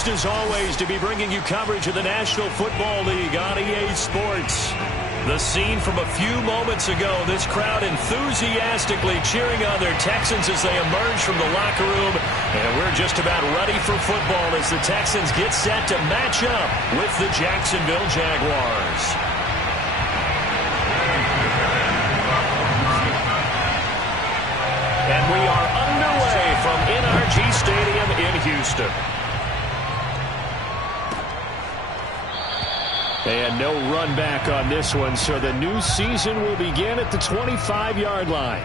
Pleased as always to be bringing you coverage of the National Football League on EA Sports. The scene from a few moments ago, this crowd enthusiastically cheering on their Texans as they emerge from the locker room. And we're just about ready for football as the Texans get set to match up with the Jacksonville Jaguars. And we are underway from NRG Stadium in Houston. And no run back on this one, so the new season will begin at the 25-yard line.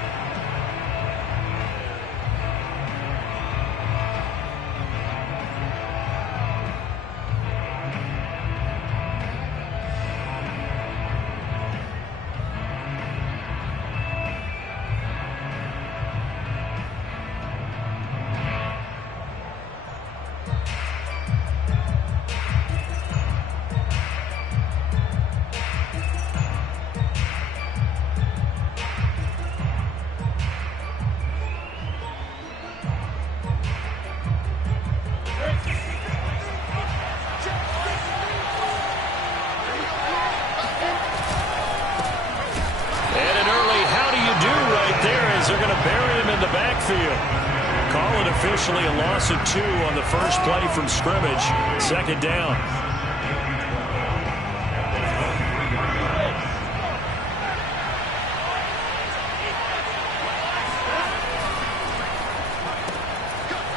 They're going to bury him in the backfield. Call it officially a loss of 2 on the first play from scrimmage. Second down.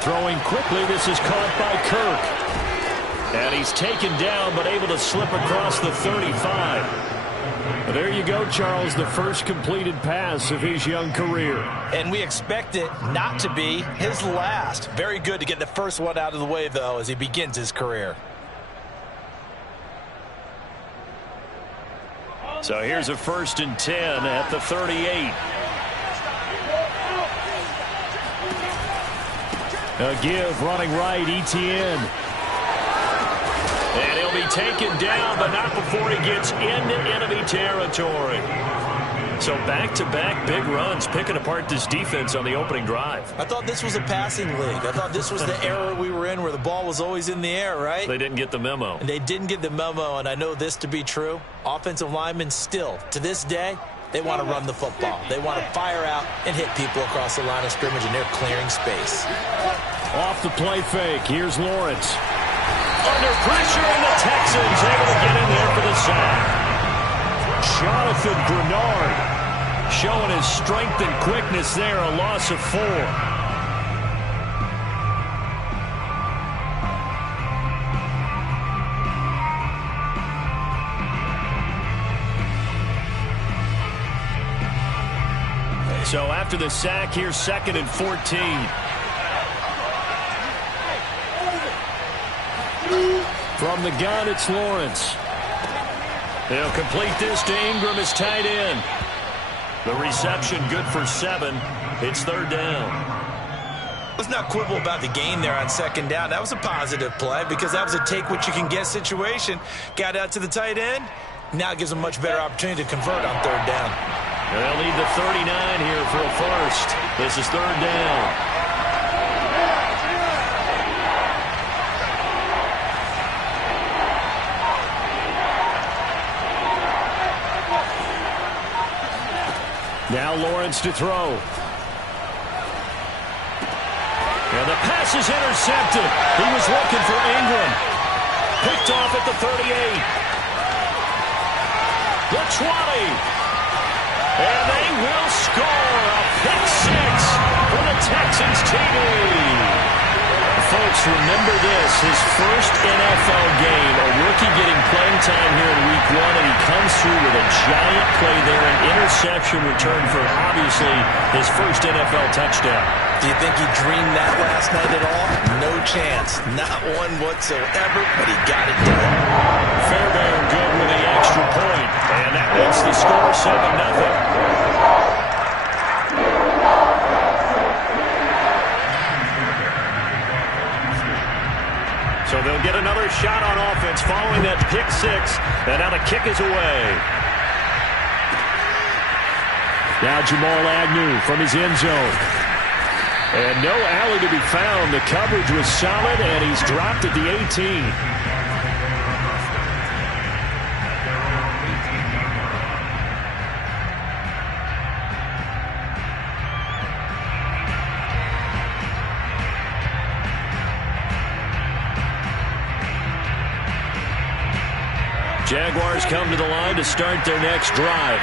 Throwing quickly, this is caught by Kirk. And he's taken down but able to slip across the 35. There you go, Charles, the first completed pass of his young career. And we expect it not to be his last. Very good to get the first one out of the way, though, as he begins his career. So here's a 1st and 10 at the 38. A give running right, Etienne. And he'll be taken down, but not before he gets into enemy territory. So back-to-back big runs, picking apart this defense on the opening drive. I thought this was a passing league. I thought this was the era we were in where the ball was always in the air, right? They didn't get the memo. And they didn't get the memo, and I know this to be true. Offensive linemen still, to this day, they want to run the football. They want to fire out and hit people across the line of scrimmage, and they're clearing space. Off the play fake, here's Lawrence. Under pressure, and the Texans able to get in there for the sack. Jonathan Grenard showing his strength and quickness there, a loss of 4. So after the sack, here's 2nd and 14. From the gun, it's Lawrence. They'll complete this to Ingram as tight end. The reception good for 7. It's 3rd down. Let's not quibble about the gain there on 2nd down. That was a positive play because that was a take-what-you-can-get situation. Got out to the tight end. Now it gives them much better opportunity to convert on 3rd down. They'll need the 39 here for a first. This is 3rd down. Now Lawrence to throw. And the pass is intercepted. He was looking for Ingram. Picked off at the 38. The 20. And they will score a pick 6 for the Texans TD. Folks, remember this, his first NFL game, a rookie getting playing time here in week 1, and he comes through with a giant play there, an interception return for, obviously, his first NFL touchdown. Do you think he dreamed that last night at all? No chance. Not one whatsoever, but he got it done. Fairbairn good with the extra point, and that makes the score 7-0. So they'll get another shot on offense following that pick 6. And now the kick is away. Now Jamal Agnew from his end zone. And no alley to be found. The coverage was solid, and he's dropped at the 18. Jaguars come to the line to start their next drive.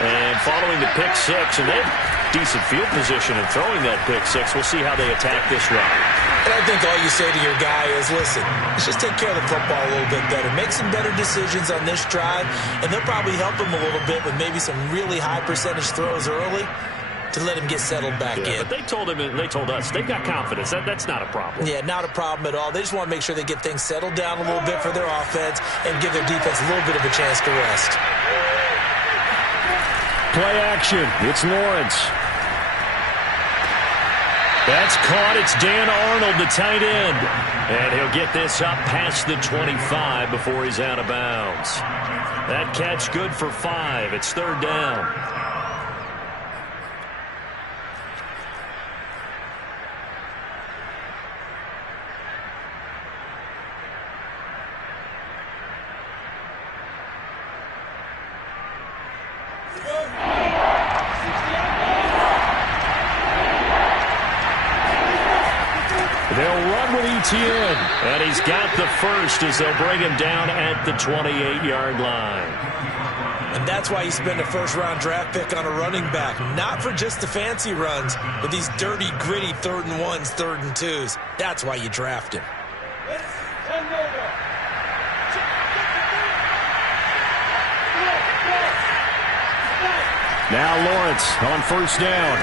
And following the pick six, and they have decent field position in throwing that pick six. We'll see how they attack this run. And I think all you say to your guy is, listen, let's just take care of the football a little bit better. Make some better decisions on this drive, and they'll probably help him a little bit with maybe some really high percentage throws early to let him get settled back in. But they told us they've got confidence. That's not a problem. Yeah, not a problem at all. They just want to make sure they get things settled down a little bit for their offense and give their defense a little bit of a chance to rest. Play action. It's Lawrence. That's caught. It's Dan Arnold, the tight end. And he'll get this up past the 25 before he's out of bounds. That catch good for 5. It's third down. They'll run with Etienne, and he's got the first as they'll bring him down at the 28-yard line. And that's why you spend a first-round draft pick on a running back. Not for just the fancy runs, but these dirty, gritty 3rd and 1s, 3rd and 2s. That's why you draft him. Now Lawrence on first down.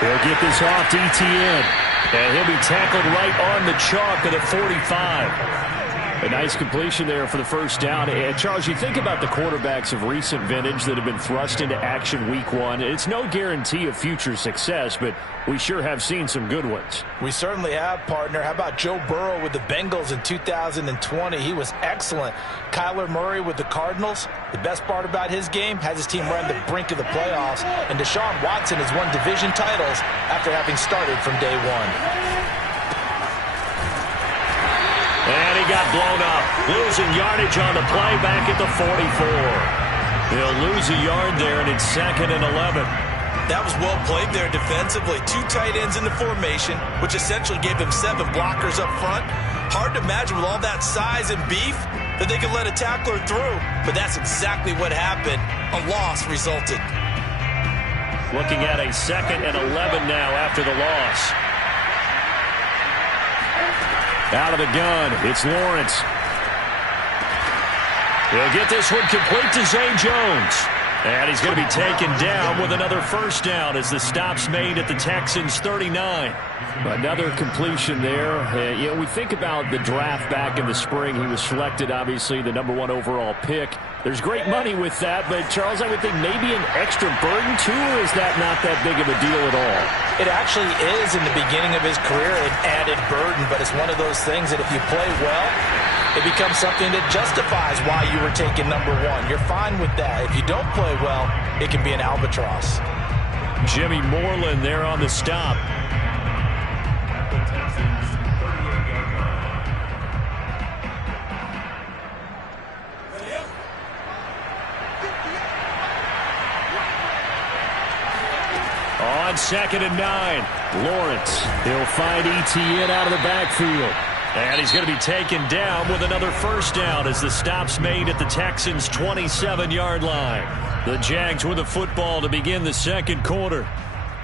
He'll get this off to Etienne. And he'll be tackled right on the chalk at the 45. A nice completion there for the first down. And Charles, you think about the quarterbacks of recent vintage that have been thrust into action week 1. It's no guarantee of future success, but we sure have seen some good ones. We certainly have, partner. How about Joe Burrow with the Bengals in 2020? He was excellent. Kyler Murray with the Cardinals. The best part about his game, has his team right on the brink of the playoffs. And Deshaun Watson has won division titles after having started from day one. And he got blown up. Losing yardage on the play back at the 44. He'll lose a yard there, and it's 2nd and 11. That was well played there defensively. 2 tight ends in the formation, which essentially gave him 7 blockers up front. Hard to imagine with all that size and beef that they could let a tackler through. But that's exactly what happened. A loss resulted. Looking at a 2nd and 11 now after the loss. Out of the gun, it's Lawrence. He'll get this one complete to Zay Jones. And he's going to be taken down with another first down as the stop's made at the Texans' 39. Another completion there. We think about the draft back in the spring. He was selected, obviously, the #1 overall pick. There's great money with that, but, Charles, I would think maybe an extra burden, too, or is that not that big of a deal at all? It actually is in the beginning of his career an added burden, but it's one of those things that if you play well, it becomes something that justifies why you were taken #1. You're fine with that. If you don't play well, it can be an albatross. Jimmy Moreland there on the stop. On 2nd and 9, Lawrence. He'll find Etienne out of the backfield. And he's going to be taken down with another first down as the stop's made at the Texans' 27-yard line. The Jags with the football to begin the second quarter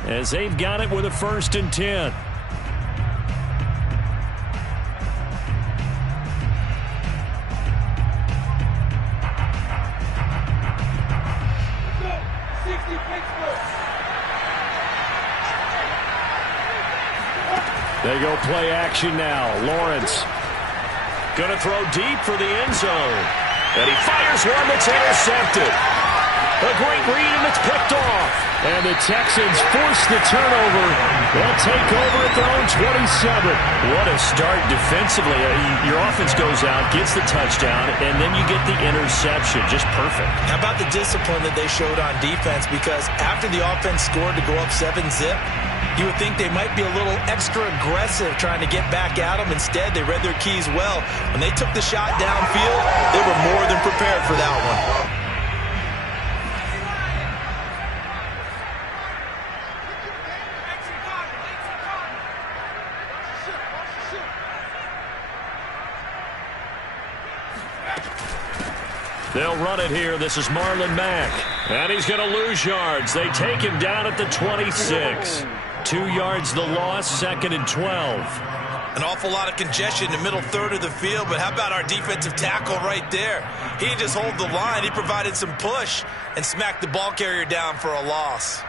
as they've got it with a 1st and 10. They go play action now. Lawrence going to throw deep for the end zone. And he fires one that's intercepted. A great read, and it's picked off. And the Texans force the turnover. They'll take over at their own 27. What a start defensively. Your offense goes out, gets the touchdown, and then you get the interception. Just perfect. How about the discipline that they showed on defense? Because after the offense scored to go up 7-zip, You would think they might be a little extra aggressive trying to get back at them. Instead, they read their keys well. When they took the shot downfield, they were more than prepared for that one. They'll run it here. This is Marlon Mack. And he's going to lose yards. They take him down at the 26. 2 yards the loss, 2nd and 12. An awful lot of congestion in the middle third of the field, but how about our defensive tackle right there? He didn't just hold the line. He provided some push and smacked the ball carrier down for a loss.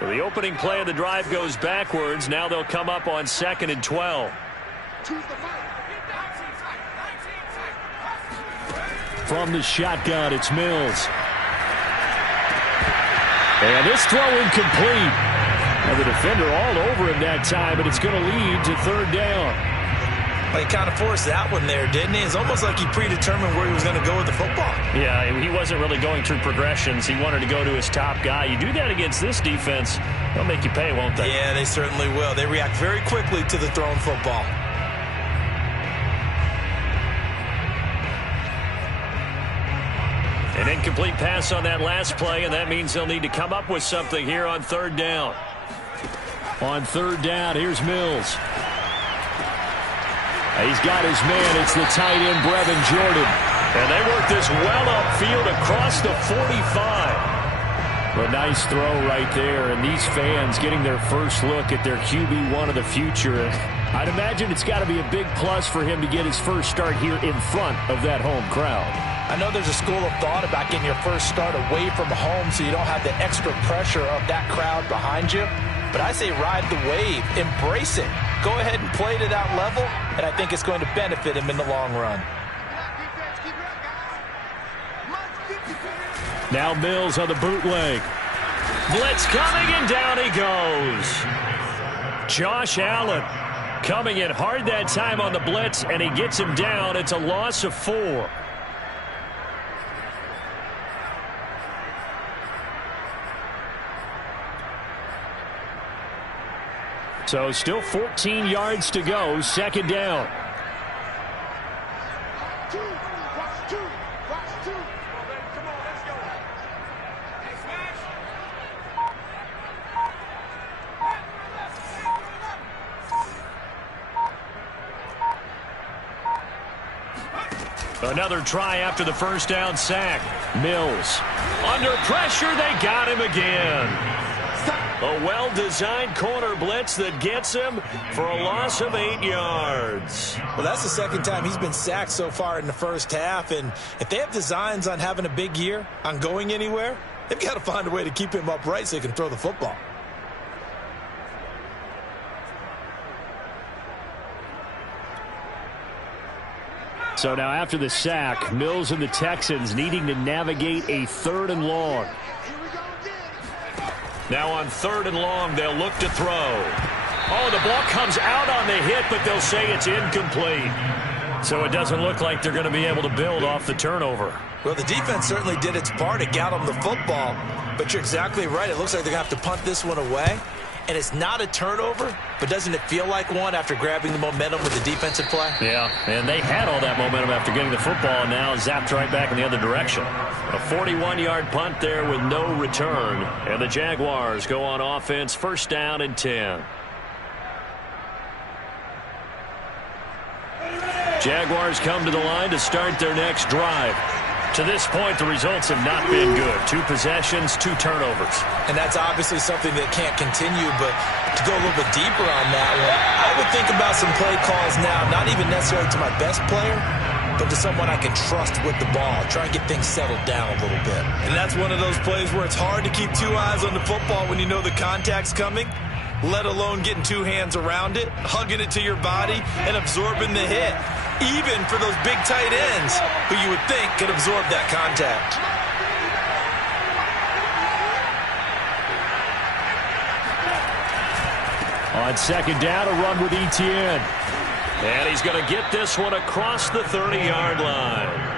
So the opening play of the drive goes backwards. Now they'll come up on 2nd and 12. From the shotgun, it's Mills. And this throw incomplete. And the defender all over him that time, but it's going to lead to 3rd down. Well, he kind of forced that one there, didn't he? It's almost like he predetermined where he was going to go with the football. Yeah, he wasn't really going through progressions. He wanted to go to his top guy. You do that against this defense, they'll make you pay, won't they? Yeah, they certainly will. They react very quickly to the thrown football. An incomplete pass on that last play, and that means they'll need to come up with something here on 3rd down. On 3rd down, here's Mills. He's got his man. It's the tight end, Brevin Jordan. And they work this well upfield across the 45. A nice throw right there. And these fans getting their first look at their QB1 of the future. I'd imagine it's got to be a big plus for him to get his first start here in front of that home crowd. I know there's a school of thought about getting your first start away from home so you don't have the extra pressure of that crowd behind you. But I say ride the wave. Embrace it. Go ahead and play to that level, and I think it's going to benefit him in the long run. Now Mills on the bootleg. Blitz coming, and down he goes. Josh Allen coming in hard that time on the blitz, and he gets him down. It's a loss of 4. So still 14 yards to go, 2nd down. Another try after the first down sack. Mills. Under pressure, they got him again. A well-designed corner blitz that gets him for a loss of 8 yards. Well, that's the 2nd time he's been sacked so far in the first half. And if they have designs on having a big year, on going anywhere, they've got to find a way to keep him upright so he can throw the football. So now after the sack, Mills and the Texans needing to navigate a 3rd and long. Now on 3rd and long, they'll look to throw. Oh, the ball comes out on the hit, but they'll say it's incomplete. So it doesn't look like they're going to be able to build off the turnover. Well, the defense certainly did its part to get them the football, but you're exactly right. It looks like they're going to have to punt this one away. And it's not a turnover, but doesn't it feel like one after grabbing the momentum with the defensive play? Yeah, and they had all that momentum after getting the football, and now zapped right back in the other direction. A 41-yard punt there with no return. And the Jaguars go on offense, 1st down and 10. Jaguars come to the line to start their next drive. To this point, the results have not been good. 2 possessions, 2 turnovers. And that's obviously something that can't continue, but to go a little bit deeper on that one, I would think about some play calls now, not even necessarily to my best player, but to someone I can trust with the ball. Try and get things settled down a little bit. And that's one of those plays where it's hard to keep 2 eyes on the football when you know the contact's coming, let alone getting 2 hands around it, hugging it to your body, and absorbing the hit. Even for those big tight ends who you would think could absorb that contact. On 2nd down, a run with Etienne. And he's going to get this one across the 30-yard line.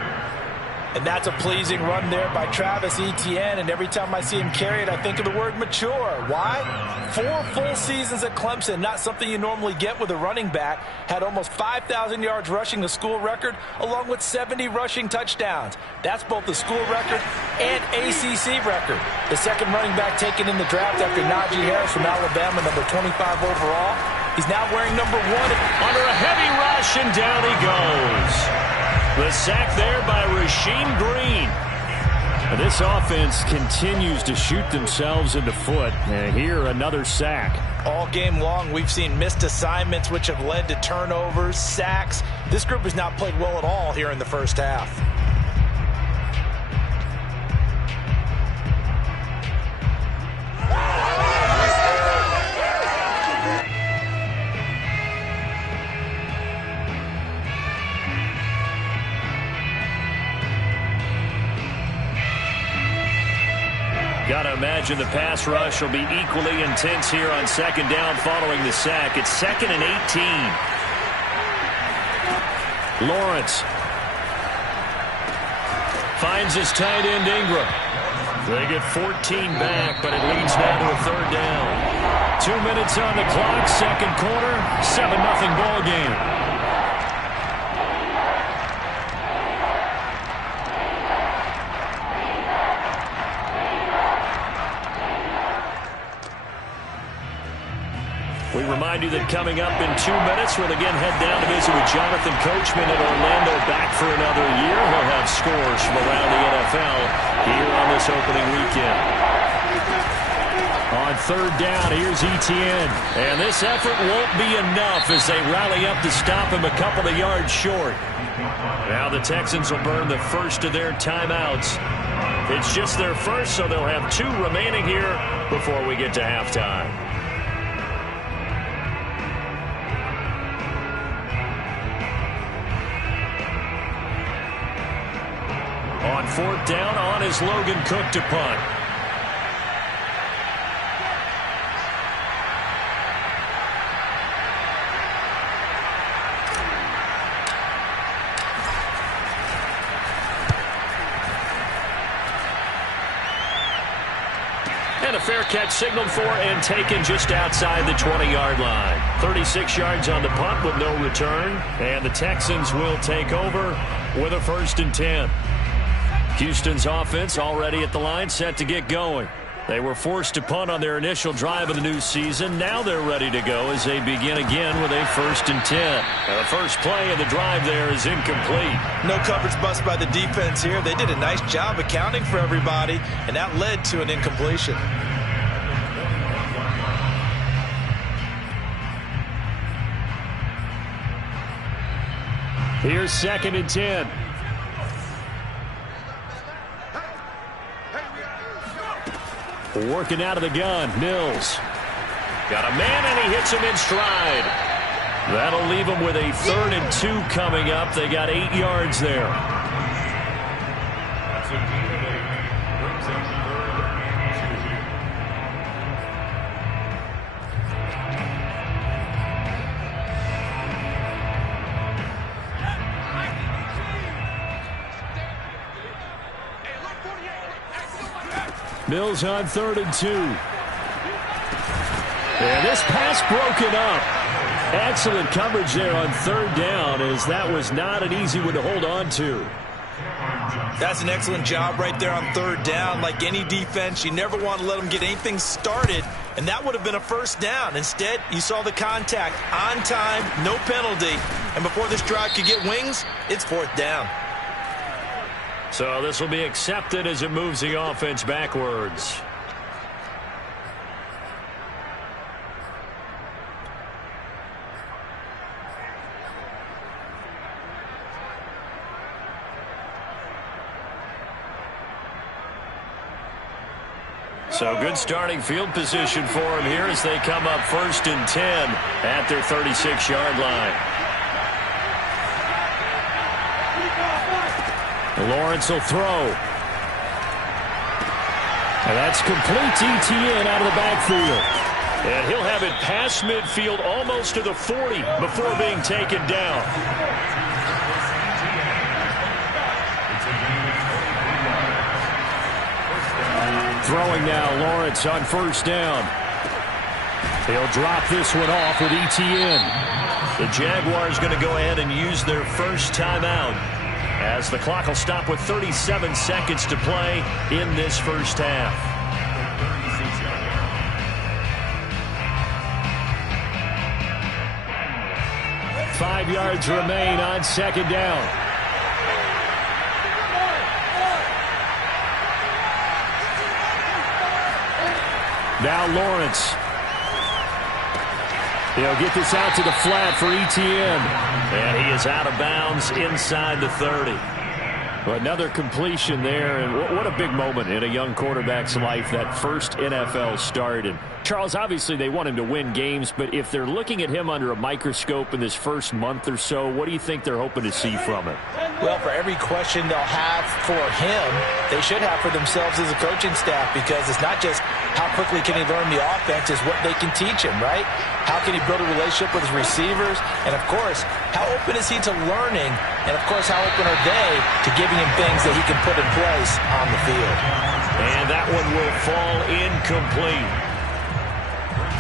And that's a pleasing run there by Travis Etienne. And every time I see him carry it, I think of the word mature. Why? 4 full seasons at Clemson, not something you normally get with a running back. Had almost 5,000 yards rushing, the school record, along with 70 rushing touchdowns. That's both the school record and ACC record. The second running back taken in the draft after Najee Harris from Alabama, number 25 overall. He's now wearing number 1. Under a heavy rush, and down he goes. The sack there by Rasheem Green. This offense continues to shoot themselves in the foot. And here, another sack. All game long, we've seen missed assignments, which have led to turnovers, sacks. This group has not played well at all here in the first half. Got to imagine the pass rush will be equally intense here on second down following the sack. It's 2nd and 18. Lawrence finds his tight end Ingram. They get 14 back, but it leads now to a 3rd down. 2 minutes on the clock, second quarter, 7-0 ball game. We remind you that coming up in 2 minutes, we'll again head down to visit with Jonathan Coachman at Orlando, back for another year. He'll have scores from around the NFL here on this opening weekend. On 3rd down, here's Etienne. And this effort won't be enough as they rally up to stop him a couple of yards short. Now the Texans will burn the first of their timeouts. It's just their first, so they'll have 2 remaining here before we get to halftime. On 4th down, on is Logan Cook to punt. And a fair catch signaled for and taken just outside the 20-yard line. 36 yards on the punt with no return. And the Texans will take over with a 1st and 10. Houston's offense already at the line, set to get going. They were forced to punt on their initial drive of the new season. Now they're ready to go as they begin again with a 1st and 10. Now the first play of the drive there is incomplete. No coverage bust by the defense here. They did a nice job accounting for everybody, and that led to an incompletion. Here's 2nd and 10. Working out of the gun, Mills. Got a man, and he hits him in stride. That'll leave him with a 3rd and 2 coming up. They got 8 yards there. Mills on 3rd and 2. And this pass broken up. Excellent coverage there on 3rd down, as that was not an easy one to hold on to. That's an excellent job right there on 3rd down. Like any defense, you never want to let them get anything started, and that would have been a 1st down. Instead, you saw the contact on time, no penalty, and before this drive could get wings, it's 4th down. So this will be accepted as it moves the offense backwards. So good starting field position for him here as they come up 1st and 10 at their 36-yard line. Lawrence will throw. And that's complete. Etienne out of the backfield. And he'll have it past midfield almost to the 40 before being taken down. Throwing now, Lawrence on first down. He'll drop this one off with ETN. The Jaguars going to go ahead and use their first timeout, as the clock will stop with 37 seconds to play in this first half. Five yards remain on second down. Now Lawrence. He'll get this out to the flat for ETN. And he is out of bounds inside the 30. Well, another completion there, and what a big moment in a young quarterback's life, that first NFL start. And Charles, obviously they want him to win games, but if they're looking at him under a microscope in this first month or so, what do you think they're hoping to see from him? Well, for every question they'll have for him, they should have for themselves as a coaching staff, because it's not just how quickly can he learn the offense, it's what they can teach him, right? How can he build a relationship with his receivers? And, of course, how open is he to learning? And, of course, how open are they to giving him things that he can put in place on the field? And that one will fall incomplete.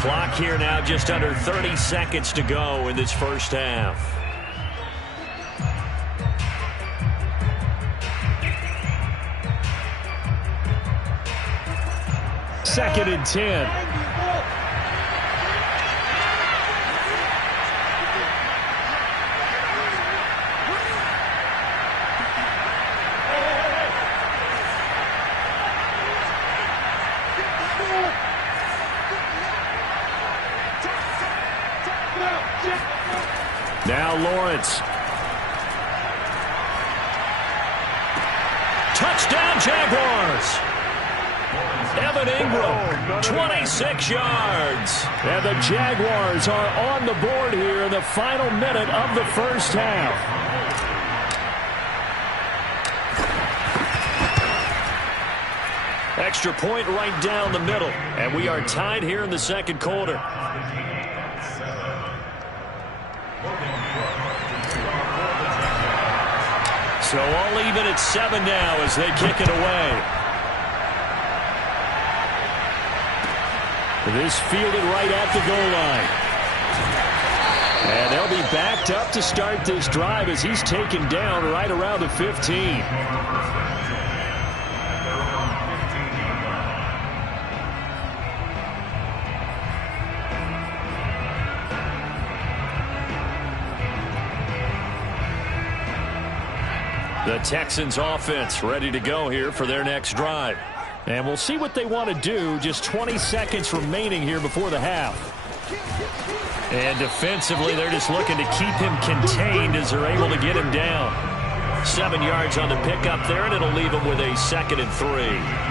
Clock here now, just under 30 seconds to go in this first half. Second and 10. Now Lawrence. Touchdown Jaguars. Evan Ingram, 26 yards. And the Jaguars are on the board here in the final minute of the first half. Extra point right down the middle. And we are tied here in the second quarter. So all even at 7 now as they kick it away. This fielded right at the goal line. And they'll be backed up to start this drive as he's taken down right around the 15. The Texans offense ready to go here for their next drive. And we'll see what they want to do. Just 20 seconds remaining here before the half. And defensively, they're just looking to keep him contained as they're able to get him down. 7 yards on the pickup there, and it'll leave him with a 2nd and 3.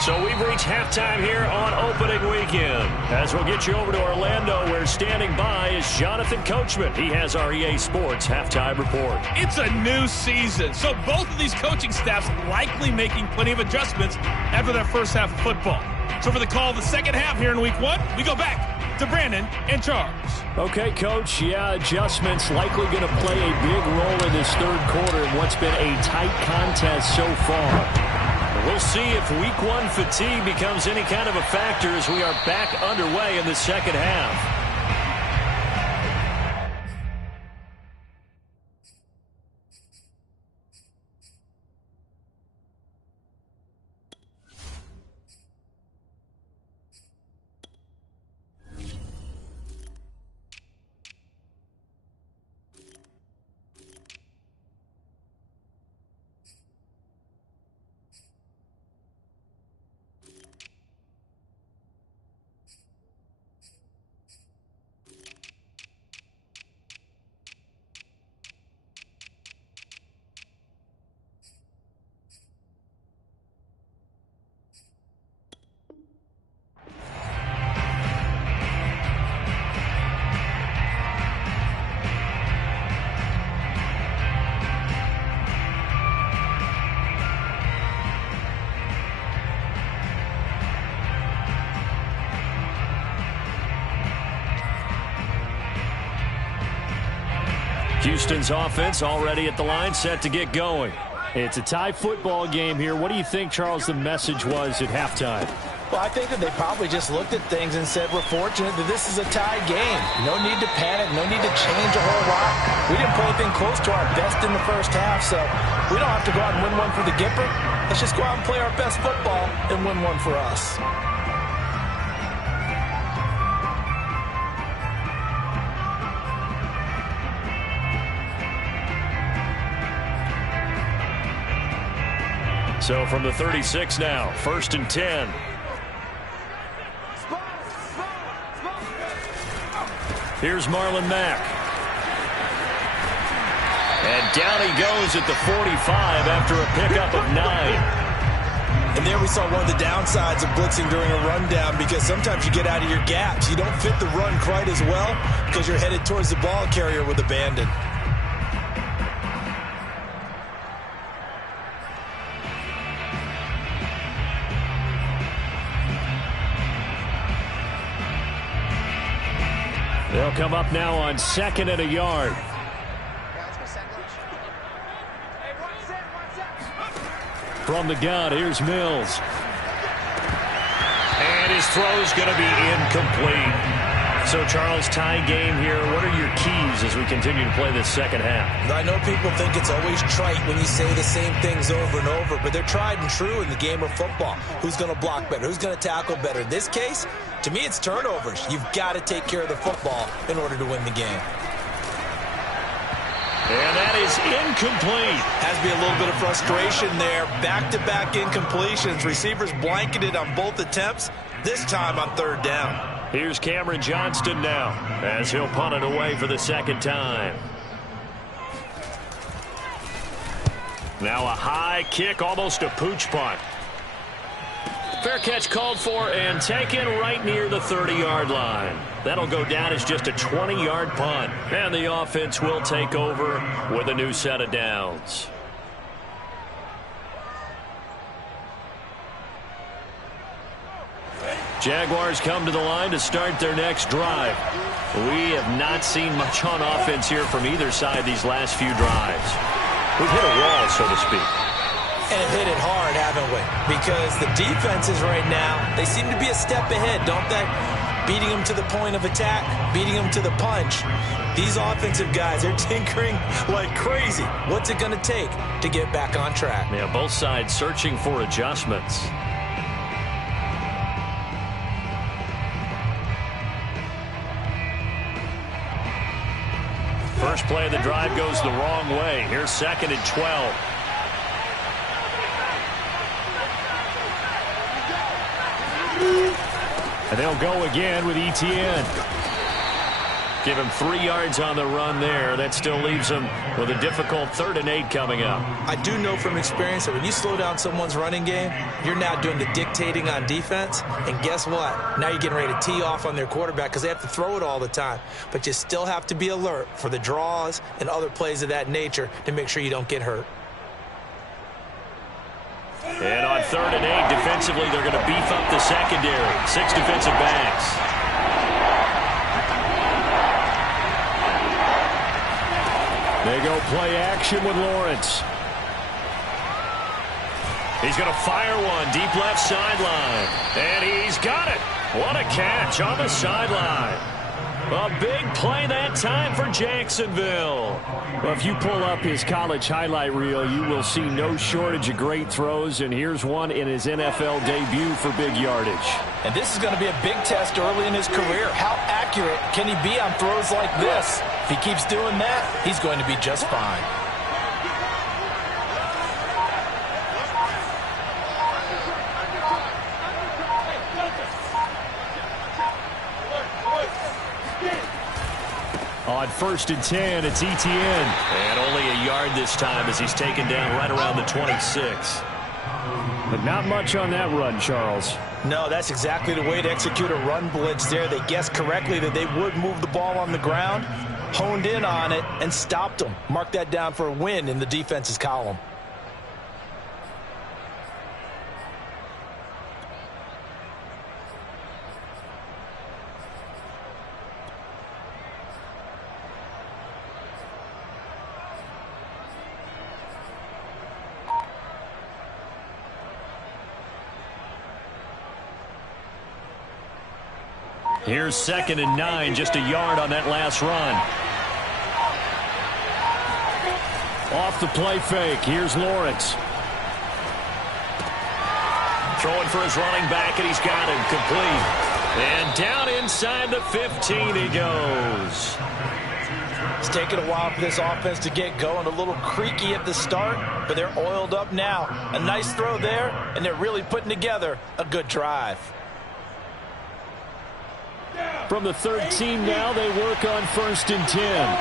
So we've reached halftime here on opening weekend. As we'll get you over to Orlando, where standing by is Jonathan Coachman. He has our EA Sports halftime report. It's a new season, so both of these coaching staffs likely making plenty of adjustments after their first half of football. So for the call of the second half here in week 1, we go back to Brandon and Charles. Okay, Coach. Yeah, adjustments likely going to play a big role in this third quarter in what's been a tight contest so far. We'll see if week 1 fatigue becomes any kind of a factor as we are back underway in the second half. Houston's offense already at the line, set to get going. It's a tie football game here. What do you think, Charles, the message was at halftime? Well, I think that they probably just looked at things and said, we're fortunate that this is a tie game. No need to panic. No need to change a whole lot. We didn't play anything close to our best in the first half, so we don't have to go out and win one for the Gipper. Let's just go out and play our best football and win one for us. So from the 36 now, 1st and 10. Here's Marlon Mack. And down he goes at the 45 after a pickup of 9. And there we saw one of the downsides of blitzing during a rundown, because sometimes you get out of your gaps. You don't fit the run quite as well because you're headed towards the ball carrier with abandon. They'll come up now on 2nd and a yard. From the gun, here's Mills. And his throw's going to be incomplete. So, Charles, tie game here. What are your keys as we continue to play this second half? I know people think it's always trite when you say the same things over and over, but they're tried and true in the game of football. Who's going to block better? Who's going to tackle better? In this case, to me, it's turnovers. You've got to take care of the football in order to win the game. And that is incomplete. Has to be a little bit of frustration there. Back-to-back incompletions. Receivers blanketed on both attempts, this time on 3rd down. Here's Cameron Johnston now as he'll punt it away for the 2nd time. Now a high kick, almost a pooch punt. Fair catch called for and taken right near the 30-yard line. That'll go down as just a 20-yard punt. And the offense will take over with a new set of downs. Jaguars come to the line to start their next drive. We have not seen much on offense here from either side these last few drives. We've hit a wall, so to speak. And hit it hard, haven't we? Because the defenses right now, they seem to be a step ahead, don't they? Beating them to the point of attack, beating them to the punch. These offensive guys are tinkering like crazy. What's it going to take to get back on track? Yeah, both sides searching for adjustments. First play of the drive goes the wrong way. Here's 2nd and 12. And they'll go again with Etienne. Give him 3 yards on the run there. That still leaves him with a difficult 3rd and 8 coming up. I do know from experience that when you slow down someone's running game, you're now doing the dictating on defense. And guess what? Now you're getting ready to tee off on their quarterback because they have to throw it all the time. But you still have to be alert for the draws and other plays of that nature to make sure you don't get hurt. And on 3rd and 8, defensively, they're going to beef up the secondary. 6 defensive backs. They go play action with Lawrence. He's going to fire one deep left sideline. And he's got it. What a catch on the sideline. A big play that time for Jacksonville. Well, if you pull up his college highlight reel, you will see no shortage of great throws, and here's one in his NFL debut for big yardage. And this is going to be a big test early in his career. How accurate can he be on throws like this? If he keeps doing that, he's going to be just fine. On 1st and 10, it's Etienne. And only a yard this time as he's taken down right around the 26. But not much on that run, Charles. No, that's exactly the way to execute a run blitz there. They guessed correctly that they would move the ball on the ground, honed in on it, and stopped them. Mark that down for a win in the defense's column. Here's 2nd and 9, just a yard on that last run. Off the play fake, here's Lawrence. Throwing for his running back, and he's got him complete. And down inside the 15 he goes. It's taken a while for this offense to get going. A little creaky at the start, but they're oiled up now. A nice throw there, and they're really putting together a good drive. From the 13 now, they work on 1st and 10.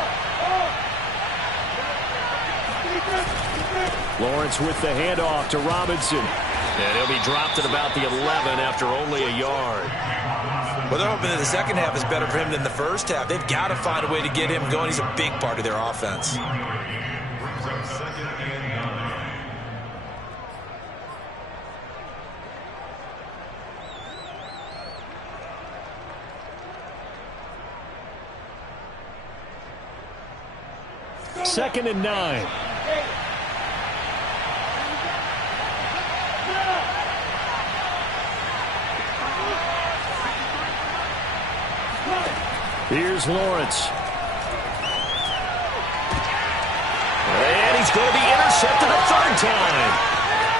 Lawrence with the handoff to Robinson. And he'll be dropped at about the 11 after only a yard. Well, they're hoping that the second half is better for him than the first half. They've got to find a way to get him going. He's a big part of their offense. Second and 9. Here's Lawrence. And he's going to be intercepted a 3rd time.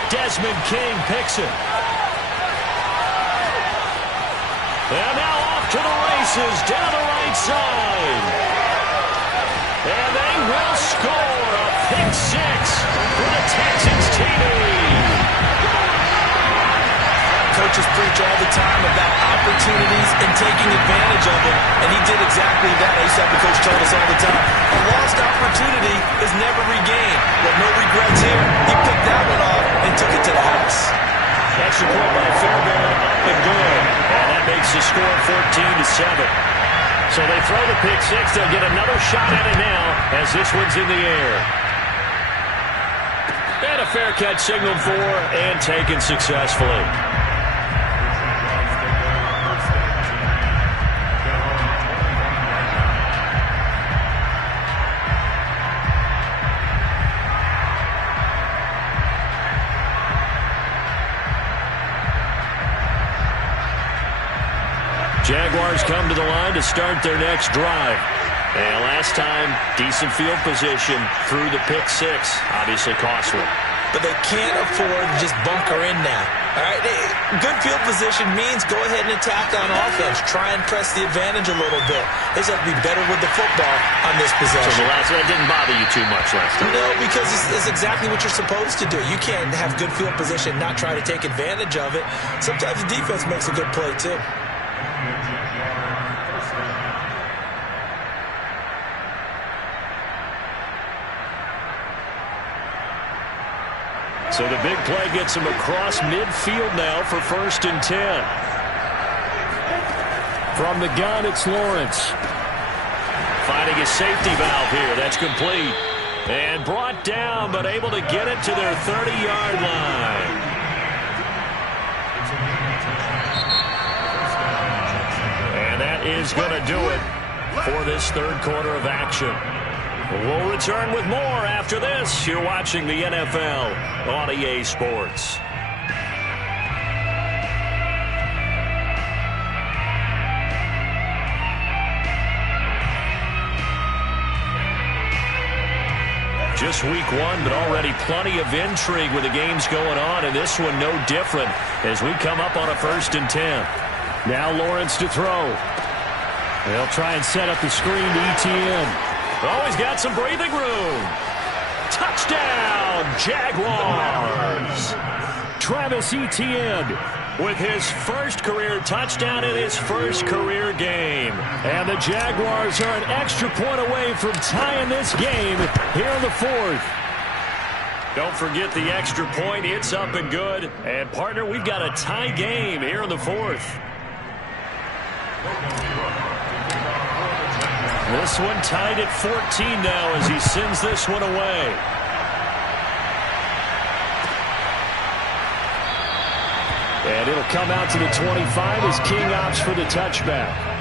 Desmond King picks it. And now off to the races down the right side. And they will score a pick 6 for the Texans TV. Coaches preach all the time about opportunities and taking advantage of them, and he did exactly that. I used to have the coach told us all the time. A lost opportunity is never regained. But no regrets here. He picked that one off and took it to the house. Extra point by Fairbairn, up and good. And that makes the score 14-7. So they throw the pick 6. They'll get another shot at it now as this one's in the air. And a fair catch signaled for and taken successfully. Jaguars come to the line to start their next drive. And last time, decent field position through the pick 6. Obviously costly. But they can't afford to just bunker in now. All right, good field position means go ahead and attack on offense. Try and press the advantage a little bit. They just have to be better with the football on this possession. So that didn't bother you too much last time? No, because it's exactly what you're supposed to do. You can't have good field position and not try to take advantage of it. Sometimes the defense makes a good play, too. So the big play gets him across midfield now for 1st and 10. From the gun, it's Lawrence. Finding his safety valve here. That's complete. And brought down, but able to get it to their 30-yard line. And that is going to do it for this 3rd quarter of action. We'll return with more after this. You're watching the NFL on EA Sports. Just week 1, but already plenty of intrigue with the games going on, and this one no different as we come up on a 1st and 10. Now Lawrence to throw. They'll try and set up the screen to Etienne. Oh, he's got some breathing room. Touchdown, Jaguars. Travis Etienne with his first career touchdown in his first career game. And the Jaguars are an extra point away from tying this game here in the 4th. Don't forget the extra point. It's up and good. And, partner, we've got a tie game here in the 4th. This one tied at 14 now as he sends this one away. And it'll come out to the 25 as King opts for the touchback.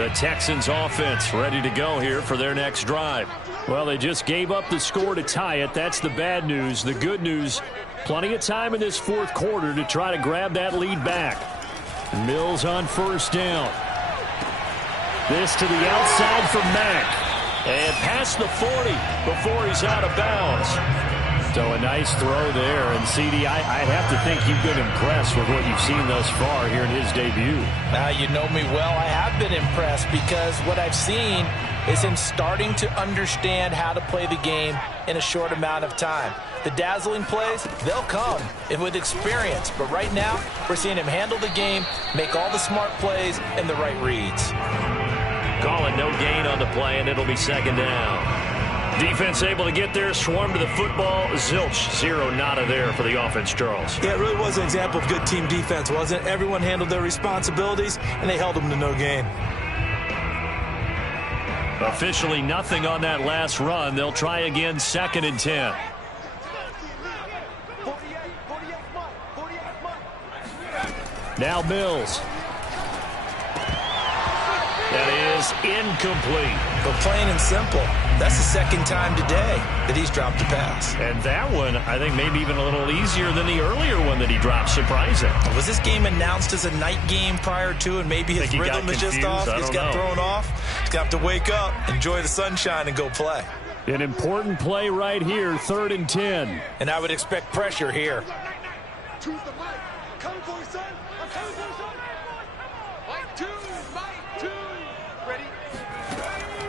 The Texans offense ready to go here for their next drive. Well, they just gave up the score to tie it. That's the bad news. The good news, plenty of time in this fourth quarter to try to grab that lead back. Mills on first down. This to the outside for Mack. And past the 40 before he's out of bounds. So a nice throw there. And, CD, I'd have to think you've been impressed with what you've seen thus far here in his debut. Now, you know me well. I have been impressed because what I've seen is him starting to understand how to play the game in a short amount of time. The dazzling plays, they'll come with experience. But right now, we're seeing him handle the game, make all the smart plays, and the right reads. Calling no gain on the play, and it'll be second down. Defense able to get there, swarm to the football. Zilch, zero nada there for the offense, Charles. Yeah, it really was an example of good team defense, wasn't it? Everyone handled their responsibilities, and they held them to no gain. Officially nothing on that last run. They'll try again, 2nd and 10. Now Mills. That is incomplete. But plain and simple, that's the second time today that he's dropped a pass. And that one, I think, maybe even a little easier than the earlier one that he dropped. Surprising. Was this game announced as a night game prior to, and maybe his rhythm is just off? He's got thrown off. He's got to wake up, enjoy the sunshine, and go play. An important play right here, 3rd and 10. And I would expect pressure here.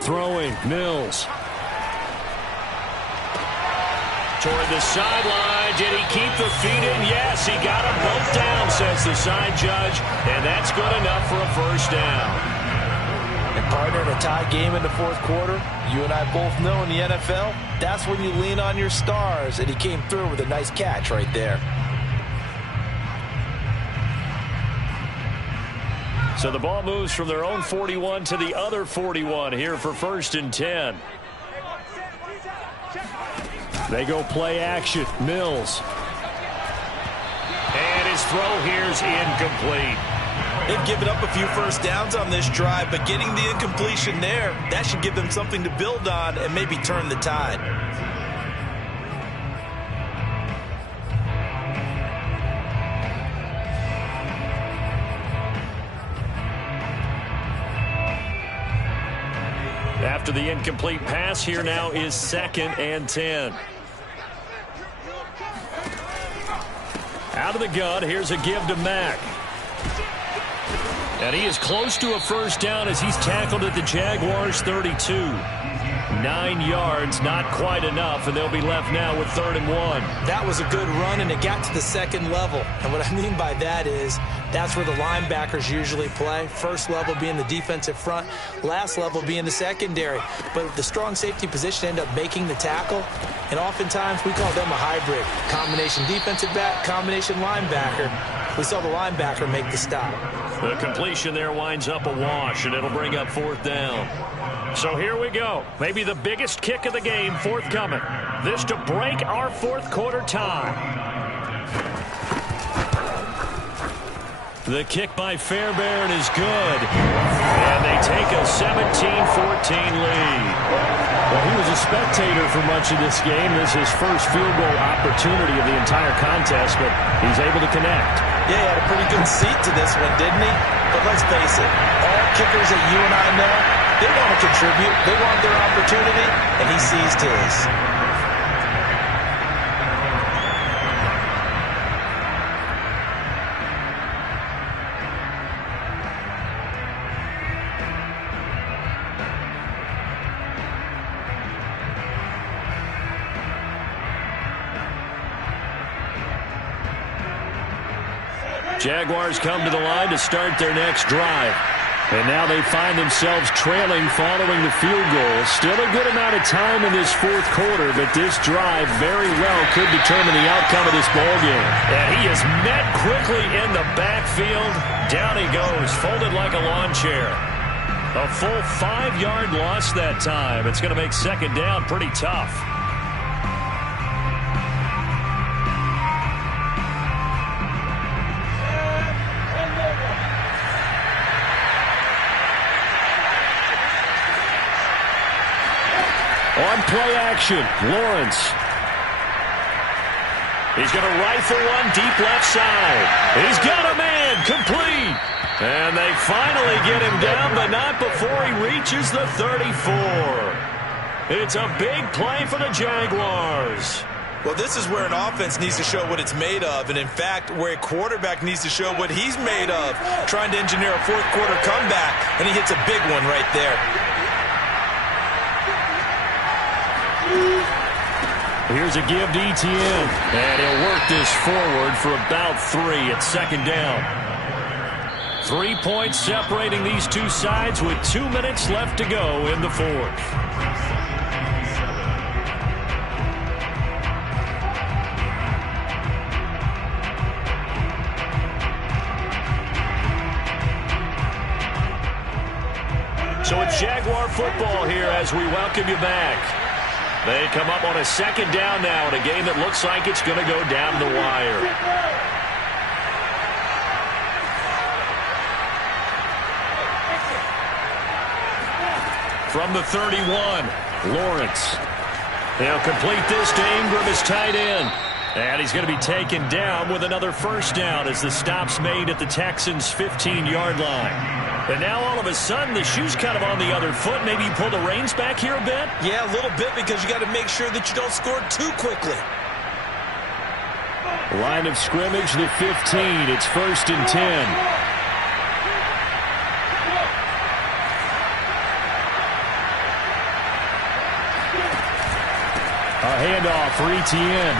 Throwing, Mills. Toward the sideline. Did he keep the feet in? Yes, he got them both down, says the side judge. And that's good enough for a first down. And partner, in a tie game in the fourth quarter, you and I both know in the NFL, that's when you lean on your stars. And he came through with a nice catch right there. So the ball moves from their own 41 to the other 41 here for 1st and 10. They go play action. Mills. And his throw here is incomplete. They've given up a few first downs on this drive, but getting the incompletion there, that should give them something to build on and maybe turn the tide. After the incomplete pass, here now is 2nd and 10. Out of the gun, here's a give to Mack. And he is close to a first down as he's tackled at the Jaguars' 32. 9 yards, not quite enough, and they'll be left now with 3rd and 1. That was a good run, and it got to the second level. And what I mean by that is that's where the linebackers usually play. First level being the defensive front, last level being the secondary. But the strong safety position ended up making the tackle, and oftentimes we call them a hybrid. Combination defensive back, combination linebacker. We saw the linebacker make the stop. The completion there winds up a wash, and it'll bring up 4th down. So here we go. Maybe the biggest kick of the game forthcoming. This to break our fourth quarter tie. The kick by Fairbairn is good. And they take a 17-14 lead. Well, he was a spectator for much of this game. This is his first field goal opportunity of the entire contest, but he's able to connect. Yeah, he had a pretty good seat to this one, didn't he? But let's face it, all kickers that you and I know, they want to contribute. They want their opportunity, and he seized his. Jaguars come to the line to start their next drive. And now they find themselves trailing following the field goal. Still a good amount of time in this fourth quarter, but this drive very well could determine the outcome of this ballgame. And he is met quickly in the backfield. Down he goes, folded like a lawn chair. A full 5-yard loss that time. It's going to make second down pretty tough. play action. Lawrence. He's going to rifle one deep left side. He's got a man. Complete. And they finally get him down, but not before he reaches the 34. It's a big play for the Jaguars. Well, this is where an offense needs to show what it's made of, and in fact, where a quarterback needs to show what he's made of, trying to engineer a fourth-quarter comeback, and he hits a big one right there. Here's a give to Etienne, and he'll work this forward for about 3 at second down. 3 points separating these two sides with 2 minutes left to go in the fourth. So it's Jaguar football here as we welcome you back. They come up on a second down now in a game that looks like it's going to go down the wire. From the 31, Lawrence. He'll complete this to Ingram as tight end. And he's going to be taken down with another first down as the stop's made at the Texans' 15-yard line. And now all of a sudden the shoe's kind of on the other foot. Maybe you pull the reins back here a bit? Yeah, a little bit, because you got to make sure that you don't score too quickly. Line of scrimmage, the 15. It's 1st and 10. A handoff for Etienne.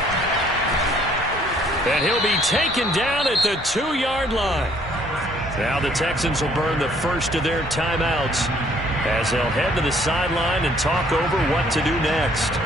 And he'll be taken down at the 2-yard line. Now the Texans will burn the first of their timeouts as they'll head to the sideline and talk over what to do next.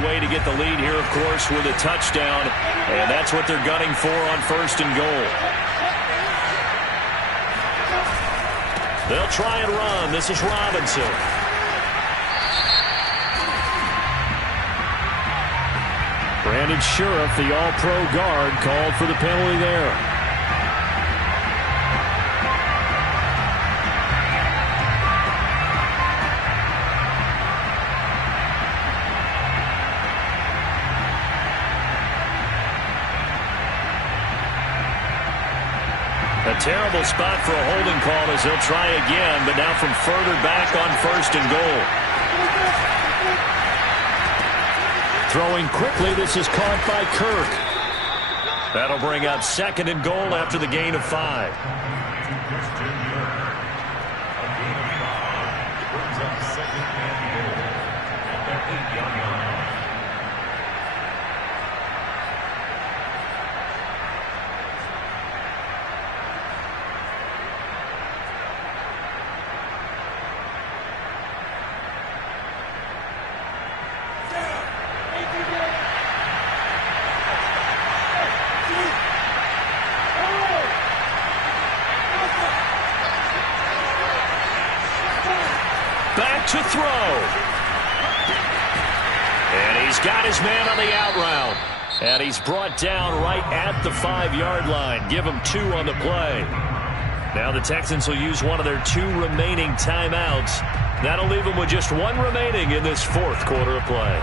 Way to get the lead here, of course, with a touchdown, and that's what they're gunning for on 1st and goal. They'll try and run. This is Robinson. Brandon Sheriff, the all-pro guard, called for the penalty there. A terrible spot for a holding call as they'll try again, but now from further back on 1st and goal. Throwing quickly, this is caught by Kirk. That'll bring up 2nd and goal after the gain of 5. Back to throw. And he's got his man on the out route. And he's brought down right at the 5-yard line. Give him 2 on the play. Now the Texans will use one of their 2 remaining timeouts. That'll leave them with just 1 remaining in this 4th quarter of play.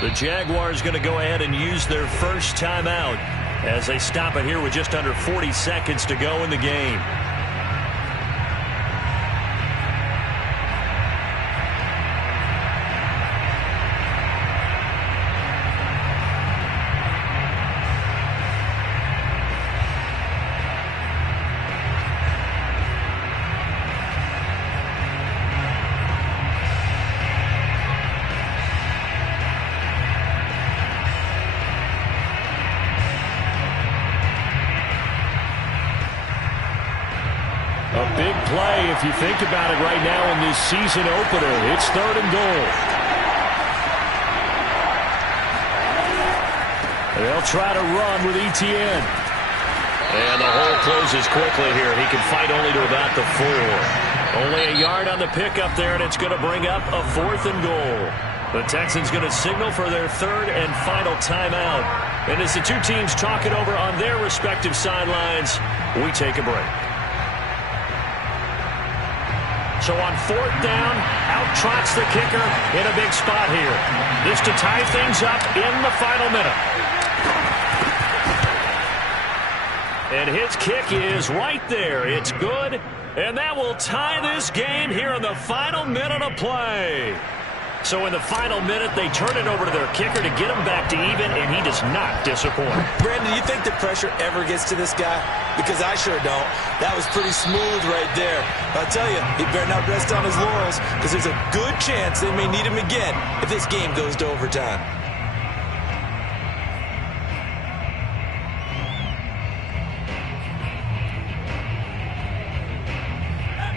The Jaguars going to go ahead and use their first timeout as they stop it here with just under 40 seconds to go in the game. A big play if you think about it right now in this season opener. It's 3rd and goal. They'll try to run with Etienne. And the hole closes quickly here. He can fight only to about the 4. Only a yard on the pickup there, and it's going to bring up a 4th and goal. The Texans going to signal for their 3rd and final timeout. And as the two teams talk it over on their respective sidelines, we take a break. So on 4th down, out trots the kicker in a big spot here. This to tie things up in the final minute. And his kick is right there. It's good. And that will tie this game here in the final minute of play. So in the final minute, they turn it over to their kicker to get him back to even, and he does not disappoint. Brandon, you think the pressure ever gets to this guy? Because I sure don't. That was pretty smooth right there. I'll tell you, he better not rest on his laurels, because there's a good chance they may need him again if this game goes to overtime.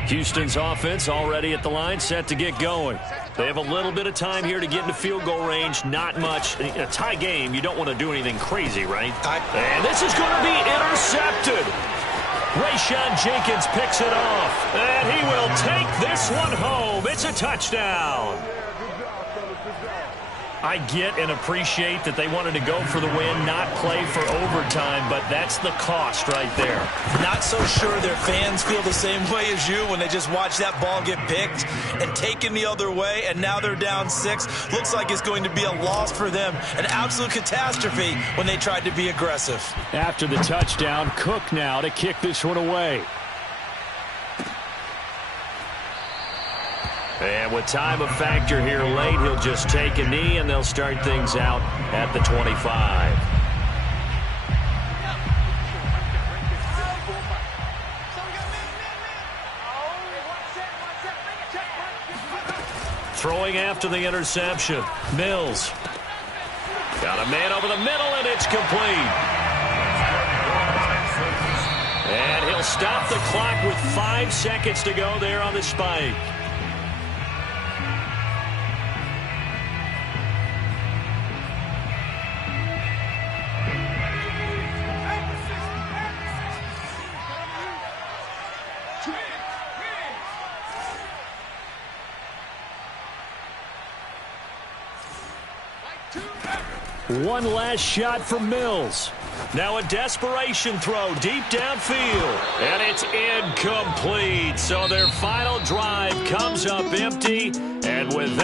Houston's offense already at the line, set to get going. They have a little bit of time here to get into field goal range. Not much. In a tie game, you don't want to do anything crazy, right? And this is going to be intercepted. Rayshawn Jenkins picks it off. And he will take this one home. It's a touchdown. I get and appreciate that they wanted to go for the win, not play for overtime, but that's the cost right there. Not so sure their fans feel the same way as you when they just watch that ball get picked and taken the other way, and now they're down 6. Looks like it's going to be a loss for them, an absolute catastrophe when they tried to be aggressive. After the touchdown, Cook now to kick this one away. And with time a factor here late, he'll just take a knee, and they'll start things out at the 25. Throwing after the interception, Mills. Got a man over the middle, and it's complete. And he'll stop the clock with 5 seconds to go there on the spike. One last shot for Mills. Now a desperation throw deep downfield. And it's incomplete. So their final drive comes up empty. And with that,